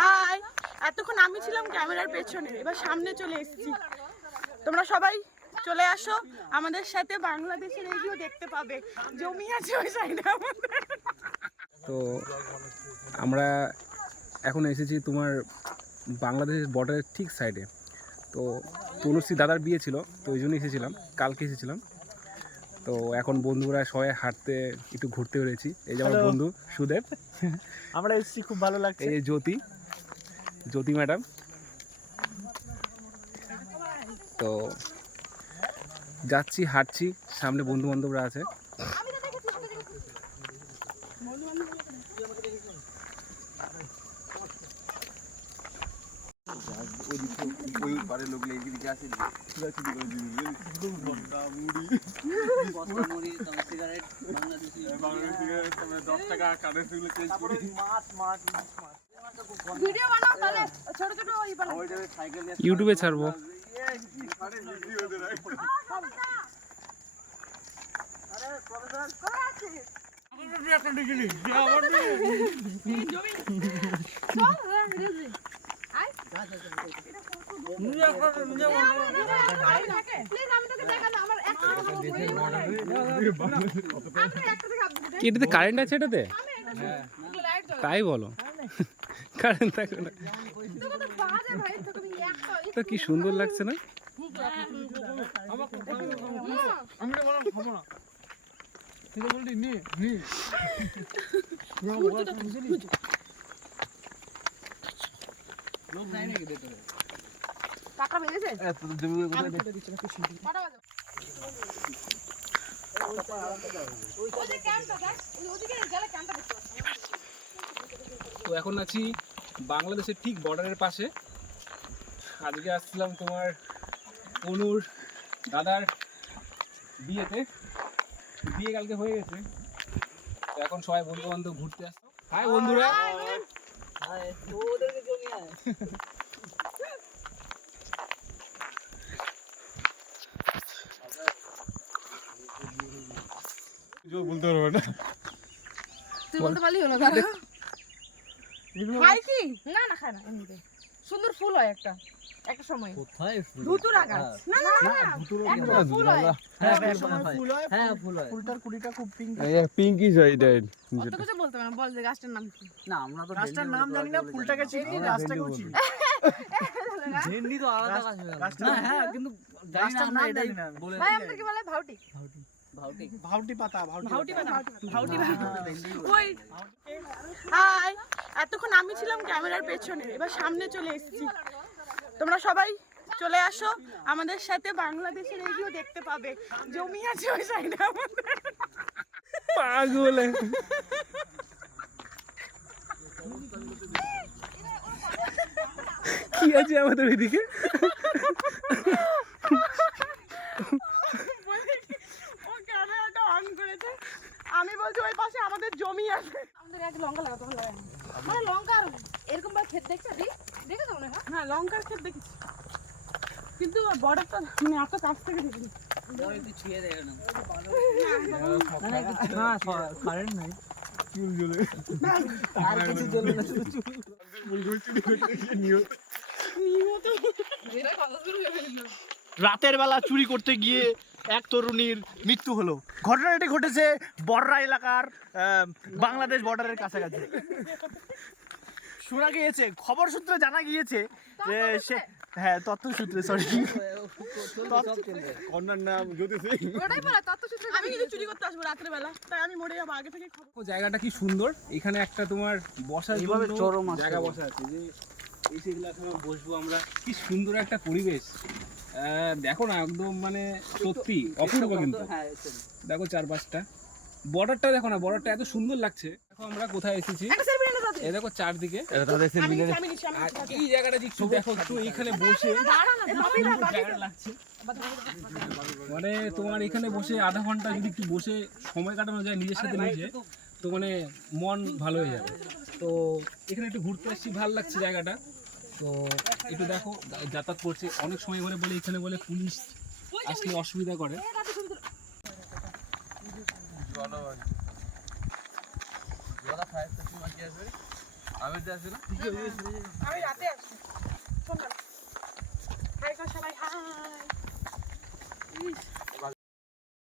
High, এতক্ষণ আমি ছিলাম ক্যামেরার পেছনে, এবার সামনে চলে এসেছি। তোমরা সবাই চলে আসো আমাদের সাথে, বাংলাদেশের এই ভিউ দেখতে পাবে। জমি আছে ওই সাইডে আমাদের। তো আমরা এখন এসেছি তোমার বাংলাদেশের বর্ডারের ঠিক সাইডে। তো তনুশ্রী দাদার বিয়ে ছিল, তো ওই জন্য এসেছিলাম, কালকে এসেছিলাম। তো এখন বন্ধুরা সবাই হাঁটতে একটু ঘুরতে পেরেছি। এই যে আমার বন্ধু সুদেব, আমরা এসেছি, খুব ভালো লাগছে। এই যে জ্যোতি ম্যাডাম। তো যাচ্ছি, হাঁটছি, সামনে বন্ধু বান্ধবরা আছে। ইউটিউবে ছাড়বো। এটাতে কারেন্ট আছে? এটাতে তাই বলো, কারেন্ট থাকে না তো কি সুন্দর লাগছে না? তো এখন আছি বাংলাদেশের ঠিক বর্ডারের পাশে। আজকে আসছিলাম তোমার অনুর দাদার বিয়েতে, বিয়ে কালকে হয়ে গেছে। তো এখন সবাই বন্ধু বান্ধব ঘুরতে আসছে। হাই বন্ধুরা, বলতে পারবো না, তুই বলতে পারলি হলো। খাই কি? না না খায় না, এমনিতে সুন্দর ফুল হয় একটা একটা সময়। কোথায় ধুতুরা গাছ? না না না, একটা ফুল হয়। হ্যাঁ ফুল হয়, হ্যাঁ ফুল হয়। ফুলটার কুড়িটা খুব পিঙ্ক। পিঙ্কিশ হয় এটা। অত কিছু বলতে পারবো না, বল যে গাছটার নাম কি? না আমরা তো গাছটার নাম জানি না, ফুলটাকে চিনি, গাছটাকেও চিনি। ভেন্ডি তো আলাদা গাছ হয়ে গেল। না হ্যাঁ, কিন্তু গাছটার নাম জানি না বলে। ভাই আমাদের কি বলে? ভাউটি। ভাউটি পাতা, ভাউটি পাতা, ভাউটি পাতা। ওই হাই, এতক্ষণ আমি ছিলাম ক্যামেরার পেছনে, এবার সামনে চলে এসেছি। তোমরা সবাই চলে আসো আমাদের সাথে, বাংলাদেশের এই ভিউ দেখতে পাবে। জমি আছে ওই সাইডে আমাদের। পাগল কি আছে আমাদের ওইদিকে? ও ক্যামেরাটা অন করেছে, আমি বলছি ওই পাশে আমাদের জমি আছে। আমাদের এক লঙ্কা লাগাতে ভালো লাগে, মানে লঙ্কার এরকম ভাবে ক্ষেত দেখছো? দেখেছো মনে হয়? হ্যাঁ লঙ্কার ক্ষেত দেখেছি, কিন্তু বর্ডারটা মানে এত কাছ থেকে দেখিনি। কারেন্ট নাই, চুল জ্বলে, আর কিছু জ্বলে না, শুধু চুল। রাতের বেলা চুরি করতে গিয়ে এক তরুণীর মৃত্যু হলো। ঘটনাটি ঘটেছে বর্রা এলাকার বাংলাদেশ বর্ডারের কাছাকাছি। শোনা গিয়েছে, খবর সূত্রে জানা গিয়েছে যে সে, হ্যাঁ তথ্য সূত্রে, সরি ওনার নাম জ্যোতি সিং। ওটাই বলা তথ্য সূত্রে। আমি কিন্তু চুরি করতে আসবো রাতের বেলা, তাই আমি মরে যাবো আগে থেকে। জায়গাটা কি সুন্দর, এখানে একটা তোমার বসার এইভাবে জন্য চরম আছে। জায়গা বসা আছে, যে এই সেগুলো বসবো আমরা। কি সুন্দর একটা পরিবেশ, দেখো না, একদম মানে সত্যি অপূর্ব। কিন্তু দেখো চারপাশটা, বর্ডারটা দেখো না, বর্ডারটা এত সুন্দর লাগছে। দেখো আমরা কোথায় এসেছি, এই দেখো চারদিকে। আর এই জায়গাটা দেখছো, দেখো একটু এইখানে বসে জায়গাটা লাগছে, মানে তোমার এখানে বসে আধা ঘন্টা যদি একটু বসে সময় কাটানো যায় নিজের সাথে নিজে, তো মানে মন ভালো হয়ে যাবে। তো এখানে একটু ঘুরতে আসছি, ভালো লাগছে জায়গাটা। তো একটু দেখো যাতায়াত করছে, অনেক সময় বলে এখানে বলে পুলিশ আসলে অসুবিধা করে। আমি রাতে আসবো। শোন না। হাই কর সবাই, হাই।